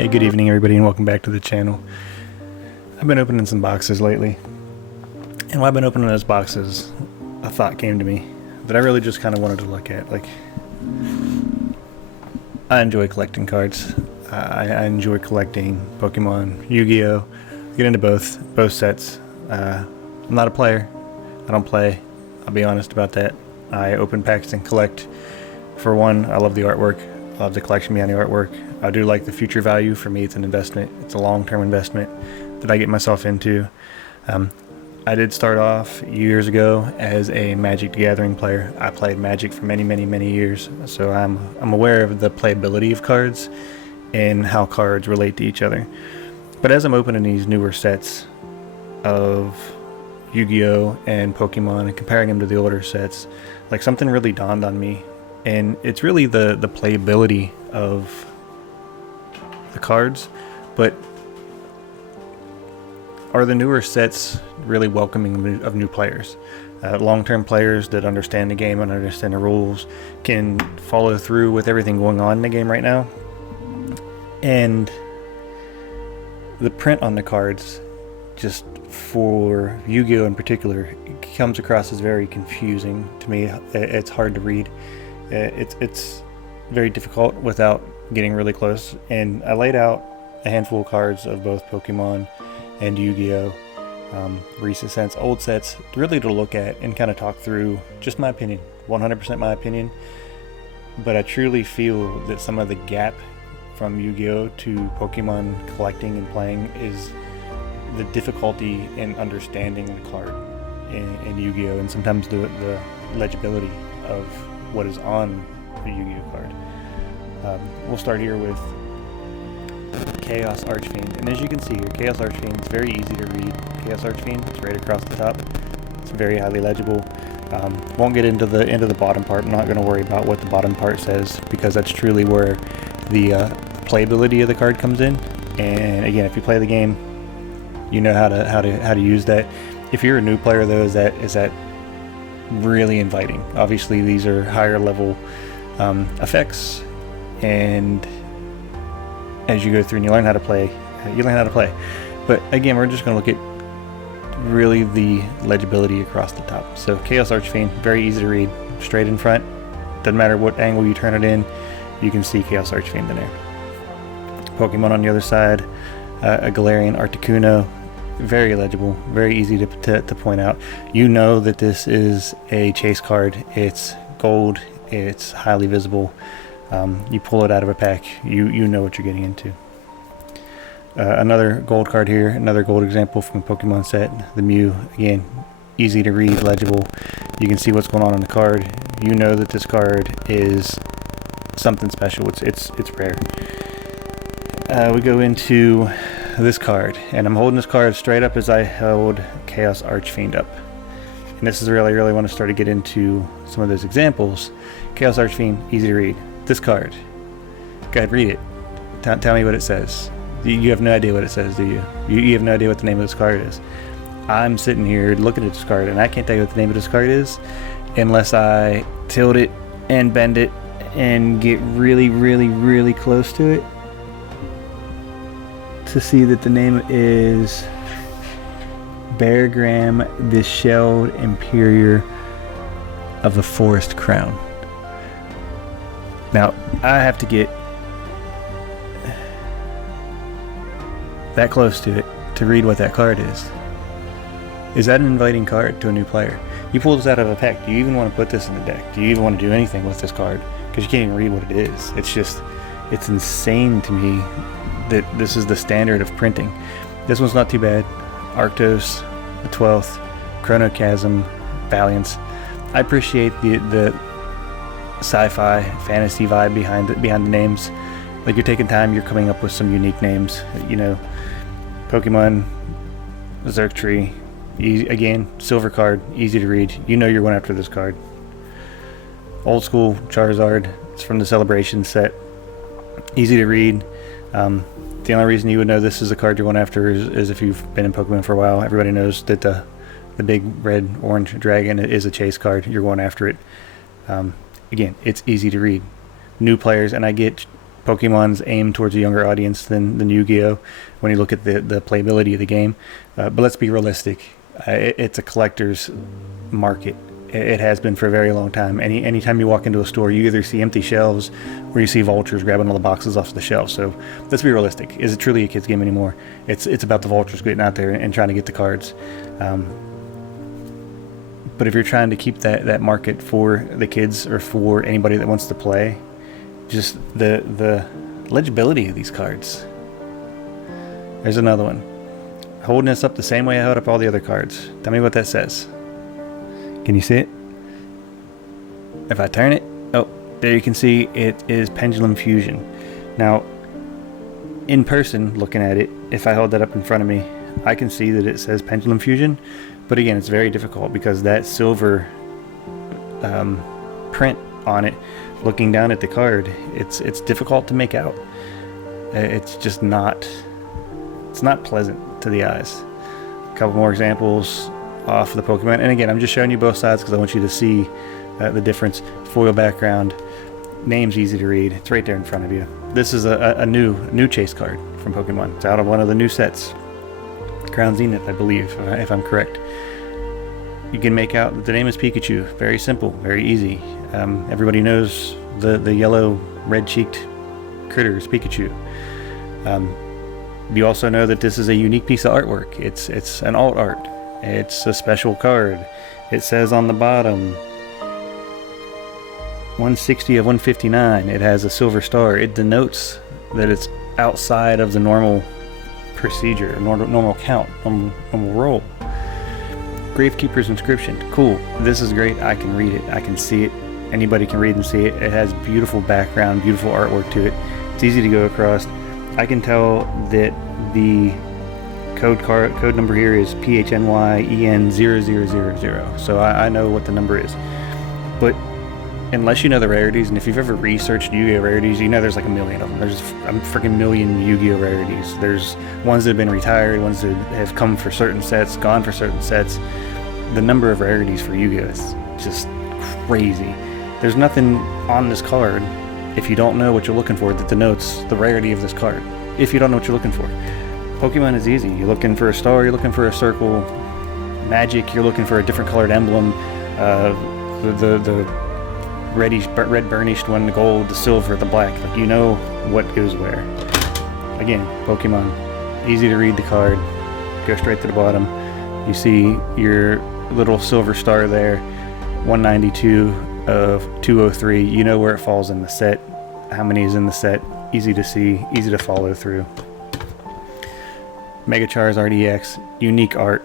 Hey, good evening everybody and welcome back to the channel. I've been opening some boxes lately, and while I've been opening those boxes, a thought came to me that I really just kind of wanted to look at. Like, I enjoy collecting cards. I enjoy collecting Pokemon, Yu-Gi-Oh! I get into both sets. I'm not a player. I don't play. I'll be honest about that. I open packs and collect. For one, I love the artwork. I love the collection behind the artwork. I do like the future value. For me, it's an investment. It's a long-term investment that I get myself into. I did start off years ago as a Magic the Gathering player. I played Magic for many years, so I'm aware of the playability of cards and how cards relate to each other. But as I'm opening these newer sets of Yu-Gi-Oh! And Pokemon and comparing them to the older sets, like, something really dawned on me, and it's really the playability of the cards. But are the newer sets really welcoming of new players? Long-term players that understand the game and understand the rules can follow through with everything going on in the game right now. And the print on the cards, just for Yu-Gi-Oh! In particular, comes across as very confusing to me. It's hard to read. It's very difficult without getting really close. And I laid out a handful of cards of both Pokemon and Yu-Gi-Oh! Recent sets, old sets, really to look at and kind of talk through just my opinion, 100% my opinion. But I truly feel that some of the gap from Yu-Gi-Oh! To Pokemon collecting and playing is the difficulty in understanding the card in Yu-Gi-Oh! And sometimes the legibility of what is on a Yu-Gi-Oh! Card. We'll start here with Chaos Archfiend, and as you can see here, Chaos Archfiend is very easy to read. Chaos Archfiend, it's right across the top. It's very highly legible. Won't get into the bottom part. I'm not going to worry about what the bottom part says, because that's truly where the playability of the card comes in. And again, if you play the game, you know how to use that. If you're a new player though, is that really inviting? Obviously these are higher level effects, and as you go through and you learn how to play, But again, we're just going to look at really the legibility across the top. So Chaos Archfiend, very easy to read, straight in front. Doesn't matter what angle you turn it in, you can see Chaos Archfiend in there. Pokemon on the other side, a Galarian Articuno, very legible, very easy to point out. You know that this is a chase card. It's gold, it's highly visible. You pull it out of a pack, you know what you're getting into. Another gold card here, another gold example from a Pokemon set, the Mew. Again, easy to read, legible. You can see what's going on the card. You know that this card is something special. It's rare. We go into this card, and I'm holding this card straight up as I held Chaos Archfiend up. And this is really want to start to get into some of those examples. Chaos Archfiend, easy to read. This card, go ahead, read it. Tell me what it says. You have no idea what it says, do you? You have no idea what the name of this card is. I'm sitting here looking at this card, and I can't tell you what the name of this card is unless I tilt it and bend it and get really close to it to see that the name is Beargram, the Shelled Imperior of the Forest Crown. Now, I have to get that close to it to read what that card is. Is that an inviting card to a new player? You pull this out of a pack. Do you even want to put this in the deck? Do you even want to do anything with this card? Because you can't even read what it is. It's insane to me that this is the standard of printing. This one's not too bad. Arctos, the 12th, Chronochasm, Valiance. I appreciate the sci-fi fantasy vibe behind the names. Like, you're taking time, you're coming up with some unique names. You know, Pokemon, Xurkitree, again, silver card, easy to read. You know you're going after this card. Old school Charizard, it's from the Celebration set, easy to read. The only reason you would know this is a card you're going after is if you've been in Pokemon for a while. Everybody knows that the big red orange dragon is a chase card. You're going after it. Again, it's easy to read. New players, and I get Pokemon's aimed towards a younger audience than Yu-Gi-Oh! When you look at the playability of the game. But let's be realistic. It's a collector's market. It has been for a very long time. Anytime you walk into a store, you either see empty shelves or you see vultures grabbing all the boxes off the shelves. So let's be realistic. Is it truly a kid's game anymore? It's about the vultures getting out there and trying to get the cards. But if you're trying to keep that market for the kids or for anybody that wants to play, just the legibility of these cards. There's another one. Holding this up the same way I held up all the other cards. Tell me what that says. Can you see it? If I turn it, oh, there you can see it is Pendulum Fusion. Now, in person, looking at it, if I hold that up in front of me, I can see that it says Pendulum Fusion, but again, it's very difficult because that silver print on it, looking down at the card, it's difficult to make out. It's just not, it's not pleasant to the eyes. A couple more examples off the Pokemon, and again, I'm just showing you both sides because I want you to see the difference. Foil background, name's easy to read, it's right there in front of you. This is a new chase card from Pokemon. It's out of one of the new sets, Crown Zenith, I believe, if I'm correct. You can make out that the name is Pikachu. Very simple, very easy. Everybody knows the yellow, red-cheeked critter is Pikachu. You also know that this is a unique piece of artwork. It's an alt art. It's a special card. It says on the bottom 160 of 159. It has a silver star. It denotes that it's outside of the normal procedure, normal count, normal roll. Gravekeeper's inscription. Cool. This is great. I can read it. I can see it. Anybody can read and see it. It has beautiful background, beautiful artwork to it. It's easy to go across. I can tell that the code number here is PHNYEN0000. So I know what the number is. But unless you know the rarities, and if you've ever researched Yu-Gi-Oh! Rarities, you know there's like a million of them. There's a freaking million Yu-Gi-Oh! Rarities. There's ones that have been retired, ones that have come for certain sets, gone for certain sets. The number of rarities for Yu-Gi-Oh! is just crazy. There's nothing on this card, if you don't know what you're looking for, that denotes the rarity of this card. If you don't know what you're looking for. Pokemon is easy. You're looking for a star, you're looking for a circle. Magic, you're looking for a different colored emblem. The red burnished one, the gold, the silver, the black. Like, you know what goes where. Again, Pokemon, easy to read the card. Go straight to the bottom. You see your little silver star there, 192 of 203. You know where it falls in the set, how many is in the set. Easy to see, easy to follow through. Mega Char's RDX, unique art.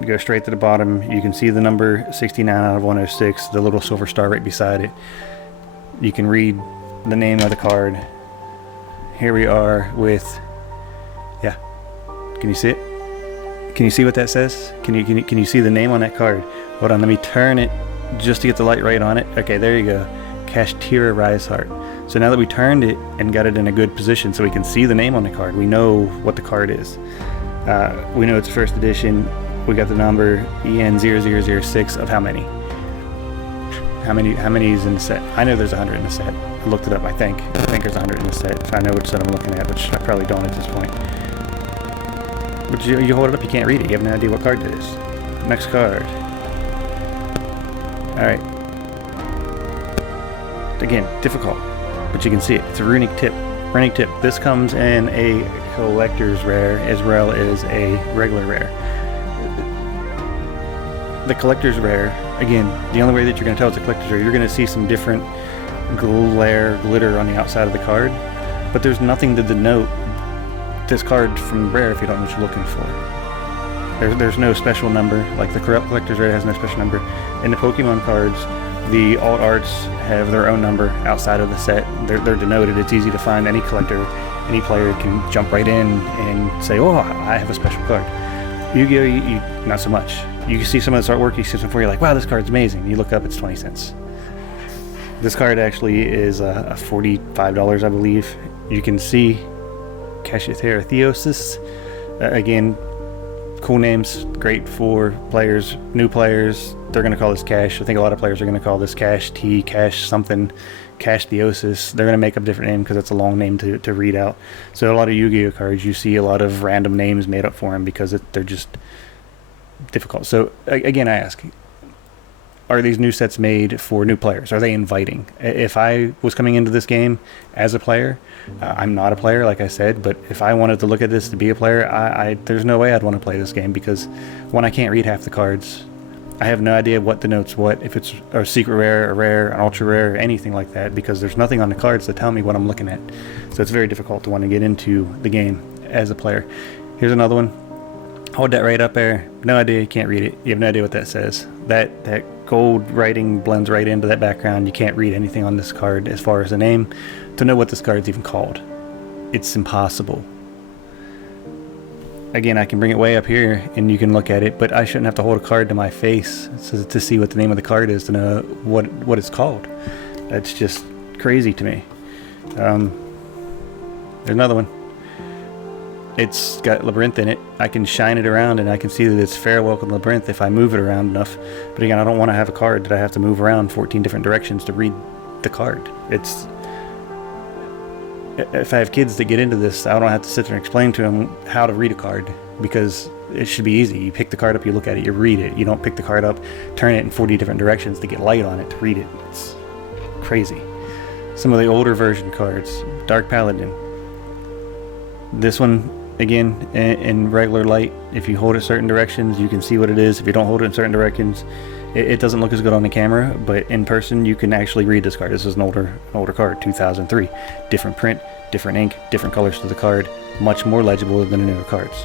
You go straight to the bottom, you can see the number 69 out of 106, the little silver star right beside it. You can read the name of the card. Here we are with, yeah, can you see it? Can you see what that says? Can you see the name on that card? Hold on, let me turn it just to get the light right on it. Okay, there you go. Kashtira Rise Heart. So now that we turned it and got it in a good position so we can see the name on the card, we know what the card is. We know it's first edition. We got the number EN0006 of how many? How many is in the set? I know there's 100 in the set. I looked it up, I think there's 100 in the set, if I know which set I'm looking at, which I probably don't at this point. But you hold it up, you can't read it. You have no idea what card it is. Next card. Alright. Again, difficult, but you can see it. It's a runic tip. Runic tip. This comes in a collector's rare as well as a regular rare. The collector's rare, again, the only way that you're going to tell it's a collector's rare, you're going to see some different glitter on the outside of the card, but there's nothing to denote this card from rare if you don't know what you're looking for. There's no special number, like the collector's rare has no special number. In the Pokemon cards, the alt arts have their own number outside of the set. They're denoted. It's easy to find. Any collector, any player can jump right in and say, oh, I have a special card. Yu-Gi-Oh! You not so much. You can see some of this artwork, you see something you're like, wow, this card's amazing. You look up, it's 20 cents. This card actually is a $45, I believe. You can see Kashtira Theosis. Again, cool names, great for players, new players. They're going to call this Cash. I think a lot of players are going to call this Cash T, Cash something. Castiosis. They're going to make up a different name because it's a long name to read out. So a lot of Yu-Gi-Oh cards, you see a lot of random names made up for them because they're just difficult. So again, I ask, are these new sets made for new players? Are they inviting? If I was coming into this game as a player, I'm not a player, like I said, but if I wanted to look at this to be a player, there's no way I'd want to play this game because, one, I can't read half the cards. I have no idea what denotes what, if it's a secret rare, a rare, an ultra rare, or anything like that, because there's nothing on the cards to tell me what I'm looking at. So it's very difficult to want to get into the game as a player. Here's another one. Hold that right up there. No idea, you can't read it. You have no idea what that says. That gold writing blends right into that background. You can't read anything on this card as far as the name to know what this card's even called. It's impossible. Again, I can bring it way up here and you can look at it, but I shouldn't have to hold a card to my face to see what the name of the card is to know what it's called. That's just crazy to me. There's another one. It's got Labyrinth in it. I can shine it around and I can see that it's Farewell to Labyrinth if I move it around enough. But again, I don't want to have a card that I have to move around 14 different directions to read the card. If I have kids that get into this, I don't have to sit there and explain to them how to read a card because it should be easy. You pick the card up, you look at it, you read it. You don't pick the card up, turn it in 40 different directions to get light on it to read it. It's crazy. Some of the older version cards, Dark Paladin. This one, again, in regular light, if you hold it certain directions, you can see what it is. If you don't hold it in certain directions, it doesn't look as good on the camera, but in person, you can actually read this card. This is an older card, 2003. Different print, different ink, different colors to the card, much more legible than the newer cards.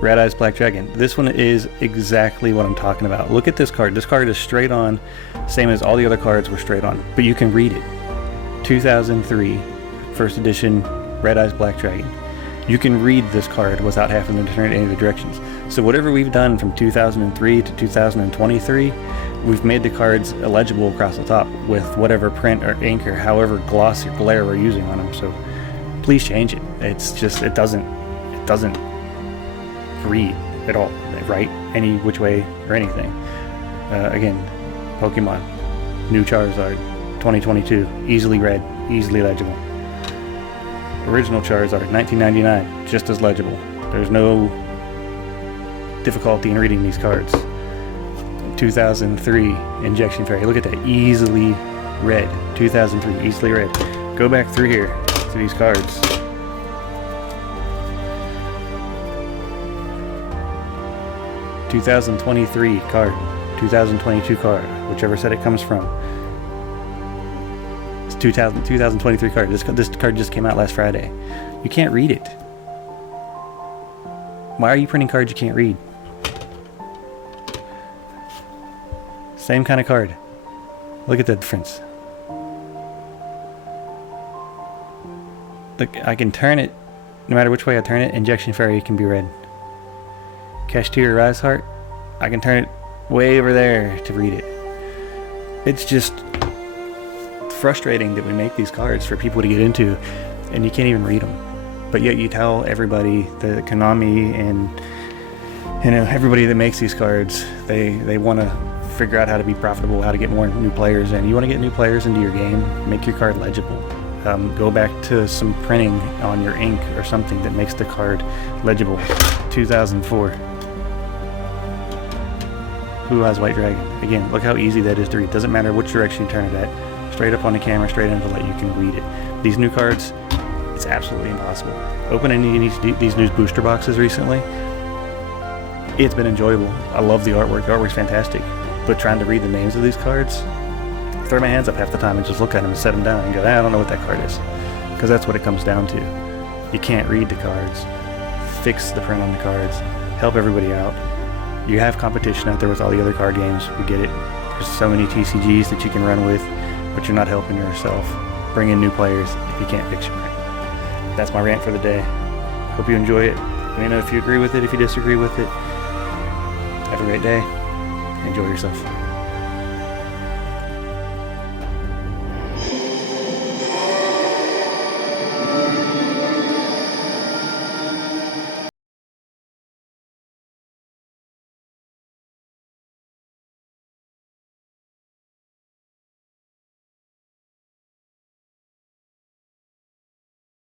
Red Eyes Black Dragon. This one is exactly what I'm talking about. Look at this card. This card is straight on, same as all the other cards were straight on, but you can read it. 2003, first edition, Red Eyes Black Dragon. You can read this card without having to turn it in any of the directions. So whatever we've done from 2003 to 2023, we've made the cards illegible across the top with whatever print or ink or however gloss or glare we're using on them. So please change it. It's just, it doesn't read at all, right? Any which way or anything. Again, Pokemon, new Charizard, 2022, easily read, easily legible. Original Charizard, 1999, just as legible. There's no difficulty in reading these cards. 2003, Injection Fairy, look at that, easily read. 2003, easily read. Go back through here to these cards. ...2023 card, 2022 card, whichever set it comes from. 2023 card. This card just came out last Friday. You can't read it. Why are you printing cards you can't read? Same kind of card. Look at the difference. Look, I can turn it, no matter which way I turn it, Injection Fairy can be read. Kashtira Rise Heart, I can turn it way over there to read it. It's just frustrating that we make these cards for people to get into and you can't even read them, but yet you tell everybody, the Konami and everybody that makes these cards, they want to figure out how to be profitable, how to get more new players in. You want to get new players into your game, make your card legible. Go back to some printing on your ink or something that makes the card legible. 2004 Blue Eyes White Dragon. Again, look how easy that is to read. Doesn't matter which direction you turn it at. Straight up on the camera, straight into the light, you can read it. These new cards, it's absolutely impossible. Opening these new booster boxes recently, it's been enjoyable. I love the artwork. The artwork's fantastic. But trying to read the names of these cards, I throw my hands up half the time and just look at them and set them down and go, I don't know what that card is. Because that's what it comes down to. You can't read the cards. Fix the print on the cards. Help everybody out. You have competition out there with all the other card games. We get it. There's so many TCGs that you can run with, but you're not helping yourself. Bring in new players if you can't fix your print. That's my rant for the day. Hope you enjoy it. Let me know if you agree with it, if you disagree with it. Have a great day. Enjoy yourself.